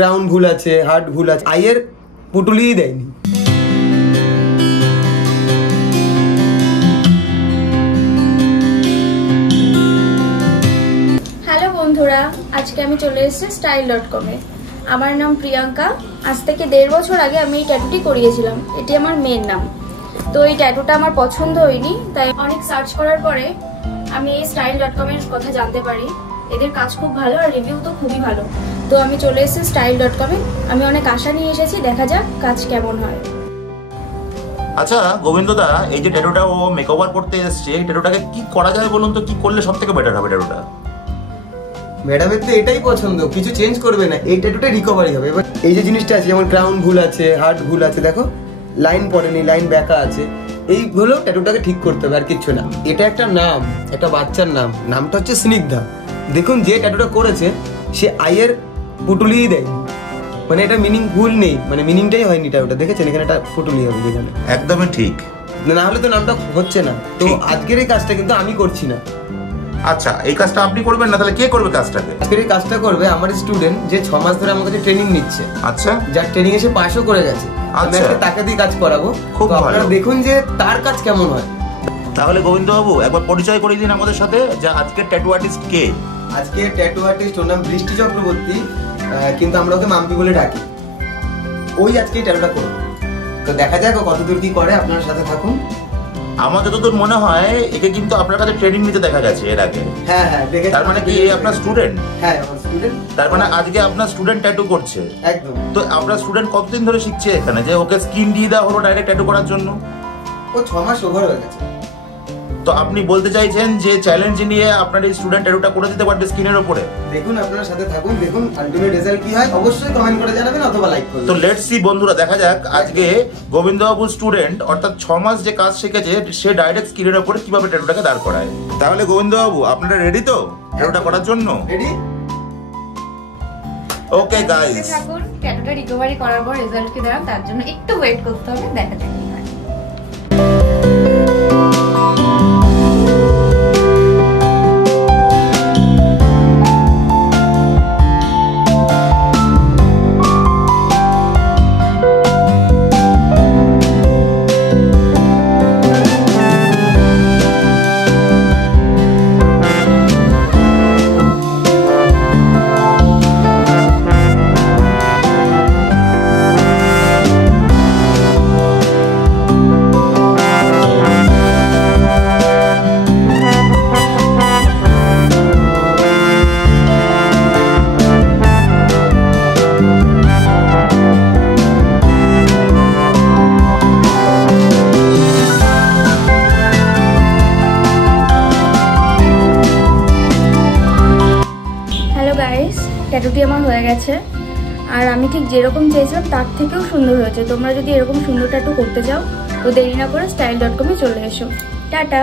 Crown ভুল আছে, heart ভুল আছে, আইয়ের পুটুলিই দেয়নি। হ্যালো বন্ধুরা, আজকে আমি চলে এসেছি style.com-এ। আমার নাম প্রিয়াঙ্কা। আজ থেকে 1.5 বছর আগে আমি এই ট্যাটুটি করিয়েছিলাম। এটি আমার মেয়ের নাম। তো এই ট্যাটুটা আমার পছন্দ হয়নি, তাই অনেক সার্চ করার পরে আমি এই style.com-এর কথা জানতে পারি। এদের কাজ খুব ভালো আর রিভিউ তো খুবই ভালো। তো আমি চলে এসেছি style.com-এ। আমি অনেক আশা নিয়ে এসেছি, দেখা যাক কাজ কেমন হয়। আচ্ছা গোবিন্দদা, এই যে ট্যাটুটা ও মেকওভার করতে এসেছে, এই ট্যাটুটাকে কি করা যায় বলুন তো? কি করলে সবথেকে বেটার হবে ট্যাটুটা? ম্যাডামের তো এটাই পছন্দ, কিছু চেঞ্জ করবে না, এই ট্যাটুটা রিকভারি হবে। এবার এই যে জিনিসটা আছে, যেমন ক্রাউন ভুল আছে, হার্ট ভুল আছে, দেখো লাইন পড়েনি, লাইন ব্যাকা আছে, এইগুলো ট্যাটুটাকে ঠিক করতে হবে, আর কিচ্ছু না। এটা একটা নাম, একটা বাচ্চার নাম, নামটা হচ্ছে স্নিগ্ধা। দেখুন যে ট্যাটুটা করেছে সে আইয়ের পুটুলিই দেয়নি, মানে এটা মিনিং ভুল নেই, মানে মিনিংটাই হয়নি ট্যাটুটা, দেখেছেন এখানে একটা পুটুলি হবে যেখানে। একদমই ঠিক, না হলে তো নামটা হচ্ছে না। তো আজকের এই কাজটা কিন্তু আমি করছি না। আচ্ছা, এই কাজটা আপনি করবেন না, তাহলে কে করবে কাজটাকে? আজকের এই কাজটা করবে আমার স্টুডেন্ট, যে 6 মাস ধরে আমার কাছে ট্রেনিং নিচ্ছে। আচ্ছা, যার ট্রেনিং এসে পাশও করে গেছে। আমি আজকে তাকে দিয়ে কাজ করাবো। খুব ভালো, আপনারা দেখুন যে তার কাজ কেমন হয়। তাহলে গোবিন্দবাবু একবার পরিচয় করিয়ে দিন আমাদের সাথে, যে আজকের ট্যাটু আর্টিস্ট কে? আজকে ট্যাটু আর্টিস্ট ওর নাম বৃষ্টি চক্রবর্তী, কিন্তু আমরা ওকে মাম্পি বলে ডাকি। ওই আজকে ট্যাটুটা করবে, তো দেখা যাক ও কতদূর কি করে। আপনার সাথে থাকুন। আমার যতদূর মনে হয় একে কিন্তু আপনার কাছে ট্রেনিং নিতে দেখা গেছে এর আগে। হ্যাঁ হ্যাঁ, দেখে। তার মানে কি এই আপনার স্টুডেন্ট? হ্যাঁ, আমার স্টুডেন্ট। তার মানে আজকে আপনার স্টুডেন্ট ট্যাটু করছে? একদম। তো আপনার স্টুডেন্ট কতদিন ধরে শিখছে এখানে, যে ওকে স্কিন দিয়ে দেওয়া হলো ডাইরেক্ট ট্যাটু করার জন্য? ও 6 মাস ওভার হয়ে গেছে। তো আপনি বলতে চাইছেন যে চ্যালেঞ্জ নিয়ে আপনার এই স্টুডেন্ট ট্যাটুটা করে দিতে পারবে স্কিনের উপরে? দেখুন, আপনার সাথে থাকুন, দেখুন আলটিমেট রেজাল্ট কি হয়। অবশ্যই কমেন্ট করে জানাবেন অথবা লাইক করবেন। তো লেটস সি বন্ধুরা, দেখা যাক আজকে গোবিন্দবাবু স্টুডেন্ট অর্থাৎ 6 মাস যে কাজ শিখেছে সে ডাইরেক্ট স্কিনের উপরে কিভাবে ট্যাটুটাকে দাঁড় করায়। তাহলে গোবিন্দবাবু আপনারা রেডি তো ট্যাটুটা করার জন্য? রেডি? ওকে গাইস, থাকুন, ট্যাটুটা রিকভারি করার পর রেজাল্ট কি দাঁড়ায় তার জন্য একটু ওয়েট করতে হবে, দেখা যাক কি হয়। ট্যাটুটি আমার হয়ে গেছে, আর আমি ঠিক যেরকম চেয়েছিলাম তার থেকেও সুন্দর হয়েছে। তোমরা যদি এরকম সুন্দর ট্যাটু করতে চাও তো দেরি না করে style.com-এ চলে এসো। টাটা।